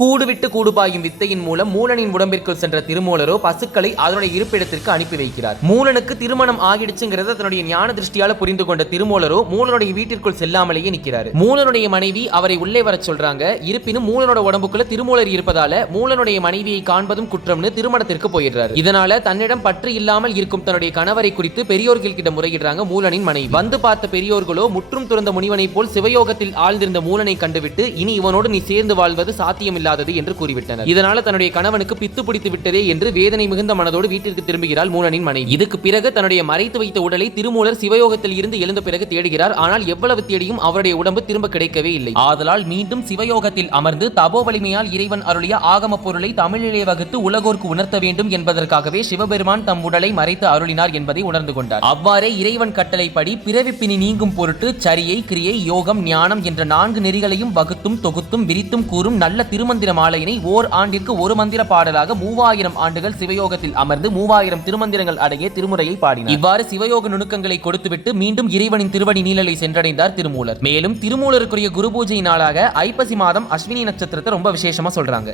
கூடுவிட்டு கூடுபாயும் வித்தையின் மூலம் மூலனின் உடம்பிற்குள் சென்ற திருமூலரோ பசுக்களை அதனுடைய இருப்பிடத்திற்கு அனுப்பி வைக்கிறார். மூலனுக்கு திருமணம் ஆகிடுச்சுங்கிறத தன்னுடைய ஞான திருஷ்டியால புரிந்து கொண்ட திருமூலரோ மூலனுடைய வீட்டிற்குள் செல்லாமலேயே நிற்கிறார். மூலனுடைய மனைவி அவரை உள்ளே வரச் சொல்றாங்க. இருப்பினும் மூலனோட உடம்புக்குள்ள திருமூலர் இருப்பதால மூலனுடைய மனைவியை காண்பதும் குற்றம்னு திருமணத்திற்கு போயிடுறாரு. இதனால தன்னிடம் பற்று இல்லாமல் இருக்கும் தன்னுடைய கணவரை குறித்து பெரியோர்கள் கிட்ட முறையிடுறாங்க மூலனின் மனைவி. வந்து பார்த்த பெரியோர்களோ முற்றும் துறந்த முனிவனைப் போல் சிவயோகத்தில் ஆழ்ந்திருந்த மூலனை கண்டுவிட்டு இனி இவனோடு நீ சேர்ந்து வாழ்வது இல்லாதது என்று கூறிவிட்டனர். இதனால தன்னுடைய கணவனுக்கு பித்து பிடித்து விட்டதே என்று வேதனை மிகுந்த மனதோடு வீட்டிற்கு திரும்புகிறாள் மூலனின் மனைவி. இதுக்கு பிறகு தன்னுடைய மறைத்து வைத்த உடலை திருமூலர் சிவயோகத்தில் இருந்து எழுந்த பிறகு தேடுகிறார். ஆனால் எவ்வளவு தேடியும் அவருடைய உடம்பு திரும்ப கிடைக்கவே இல்லை. ஆதலால் மீண்டும் சிவயோகத்தில் அமர்ந்து தபோ வலிமையால் இறைவன் அருளிய ஆகம பொருளை தமிழிலே வகுத்து உலகோர்க்கு உணர்த்த வேண்டும் என்பதற்காகவே சிவபெருமான் தம் உடலை மறைத்து அருளினார் என்பதை உணர்ந்து கொண்டார். அவ்வாறே இறைவன் கட்டளைப்படி பிறவிப்பினி நீங்கும் பொருட்டு சரியை கிரியை யோகம் ஞானம் என்ற நான்கு நெறிகளையும் வகுத்தும் தொகுத்தும் விரித்தும் கூறும் நல்ல திருமண திருமந்திர மாலையினை ஓர் ஆண்டிற்கு ஒரு மந்திர பாடலாக மூவாயிரம் ஆண்டுகள் சிவயோகத்தில் அமர்ந்து மூவாயிரம் திருமந்திரங்கள் அடங்கிய திருமுறையை பாடினார். இவ்வாறு சிவயோக நுணுக்கங்களை கொடுத்துவிட்டு மீண்டும் இறைவனின் திருவடி நீழலை சென்றடைந்தார் திருமூலர். மேலும் திருமூலருக்குரிய குரு பூஜை நாளாக ஐப்பசி மாதம் அஸ்வினி நட்சத்திரத்தை ரொம்ப விசேஷமா சொல்றாங்க.